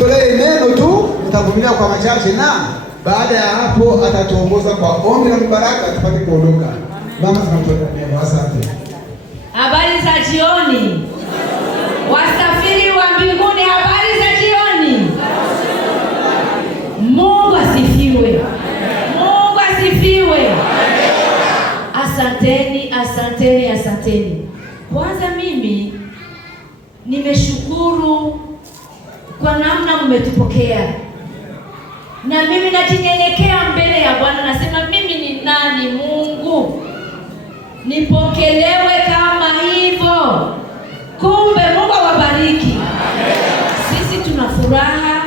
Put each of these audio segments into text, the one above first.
tumtolee neno tu, tutavumilia kwa machache, na baada ya hapo atatuongoza kwa ombi la baraka tupate kuondoka. Mama, tunamtolea neno. Asante. Habari za jioni. Wasafiri wa mbinguni, habari za jioni. Mungu asifiwe. Mungu asifiwe. Asanteni, asanteni, asanteni. Kwanza mimi nimeshukuru kwa namna mmetupokea. Na mimi najinyenyekea mbele ya Bwana, nasema mimi ni nani Mungu nipokelewe kama hivyo? Kumbe Mungu awabariki. Sisi tuna furaha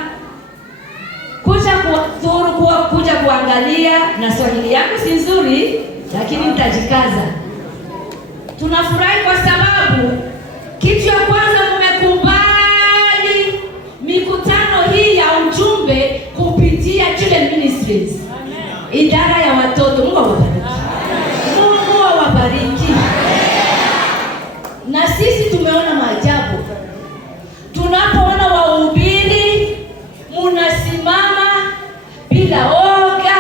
kuja kuangalia, na Swahili yangu si nzuri lakini nitajikaza. Tunafurahi kwa sababu kitu ya kwanza mmekubali mikutano hii ya ujumbe kupitia Children Ministries. Idara ya watoto. Mungu awabariki. Mungu awabariki. Na sisi tumeona maajabu. Tunapoona wahubiri munasimama bila oga,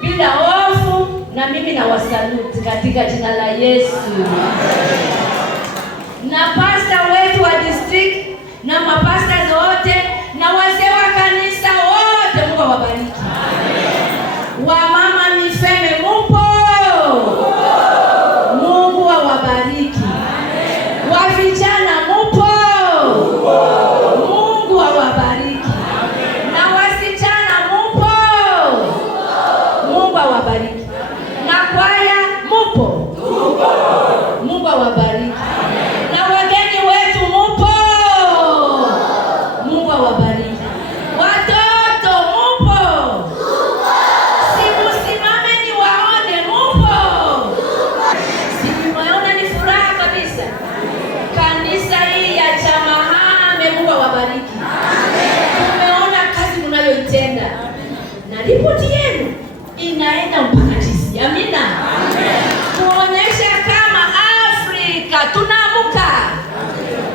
bila hofu, na mimi na wasaluti katika jina la Yesu. Na pastor wetu wa district na mapasta zote na wazee wa kanisa wote, Mungu awabariki. Wamama niseme mupo. Mungu awabariki. Wa vijana mupo. Mungu awabariki. Na wasichana mupo. Mungu awabariki. Na kwaya mupo. Mungu awabariki. Na wageni wetu mupo. Mungu awabariki. Watoto mupo. Simusimame ni waone mupo. Simuona ni furaha kabisa. Kanisa hii ya Chamahame, Mungu awabariki. Tumeona kazi mnayoitenda. Na ripoti yenu inaenda mpaka DC. Amina. Kuonyesha kama Afrika tunaamuka.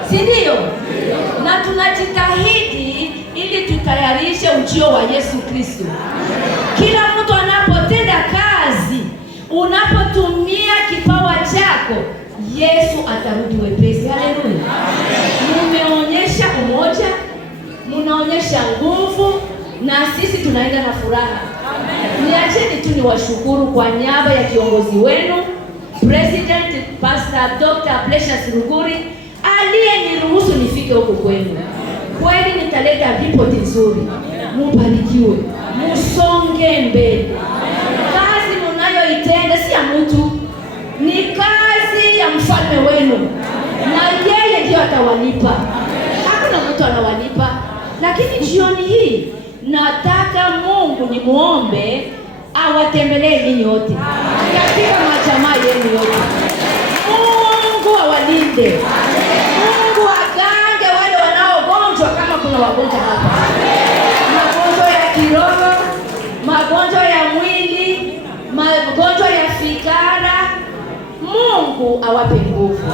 Si ndio? Na tunajitahidi ili tutayarishe ujio wa Yesu Kristo. Kila mtu anapotenda kazi, unapotumia kipawa chako, Yesu atarudi wepesi. Haleluya. Mumeonyesha umoja, munaonyesha nguvu, na sisi tunaenda na furaha. Niacheni tu niwashukuru kwa niaba ya kiongozi wenu President Pastor Dr. Precious Ruguri aliyeniruhusu nifike huko kwenu. Kweli nitaleta ripoti nzuri. Mubarikiwe. Musonge mbele. Kazi mnayoitenda si ya mtu, ni kazi ya mfalme wenu, na yeye ndio atawalipa. Hakuna mtu anawalipa. Lakini jioni hii nataka Mungu nimuombe awatembelee ninyi wote katika majamaa yenu yote. Mungu awalinde. Mungu agange wale wanaogonjwa, kama kuna wagonjwa hapa. Magonjwa ya kiroho, magonjwa ya mwili, magonjwa ya fikara. Mungu awape nguvu.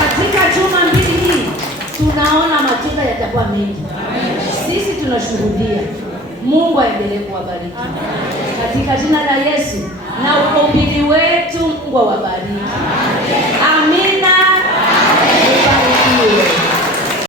Katika juma mbili hii tunaona matunda yatakuwa mengi. Sisi tunashuhudia. Mungu aendelee kuwabariki. Katika jina la Yesu, na uhubiri wetu Mungu awabariki. Amina. Ubarikiwe.